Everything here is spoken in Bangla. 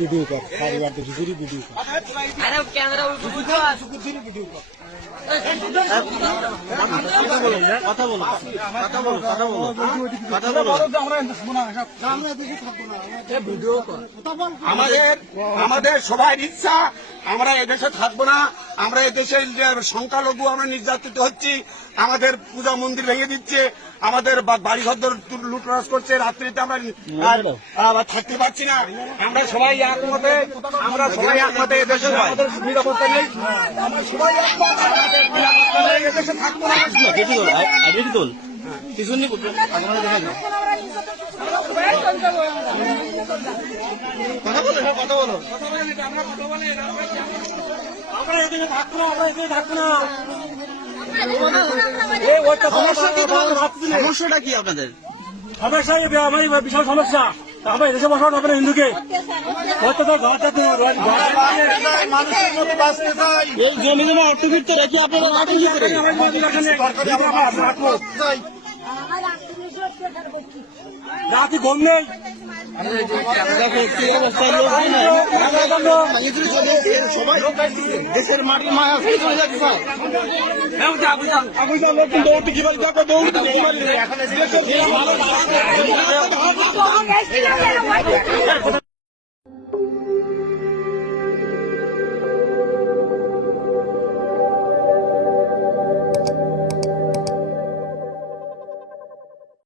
ভিডিও কর পরিবার দেখি ভিডিও কর আরে ক্যামেরা ভিডিও কর কথা বলো আমাদের সবাই ইচ্ছা আমরা এদেশে থাকবো না। আমরা এদেশের সংখ্যালঘু আমরা নির্যাতিত হচ্ছি। আমাদের পূজা মন্দির ভেঙে দিচ্ছে, আমাদের বাড়িঘর লুটরাজ করছে। রাত্রিতে আমরা থাকতে পারছি না। আমরা সবাই একমতে এদেশের আমাদের নিরাপত্তা নেই। আমরা সবাই এদেশে থাকবো না। কথা বলো আমরা এখানে থাকবো না, আমরা এখানে থাকবো না। সমস্যাটা কি আপনাদের? সমস্যা আমার বিশাল সমস্যা। আমরা এদেশে বসানো হবে না হিন্দুকে। এই জমি জমা অর্থবিত্ত রেখে আপনারা রাখেন কি করে? রাতে ঘুম নেই। দেখো কি অবস্থা, লোক সবাই দেশের মাটির মায়া ফেলে চলে যাচ্ছে স্যার। দৌড়তে কিভাবে দেখো দৌড়তে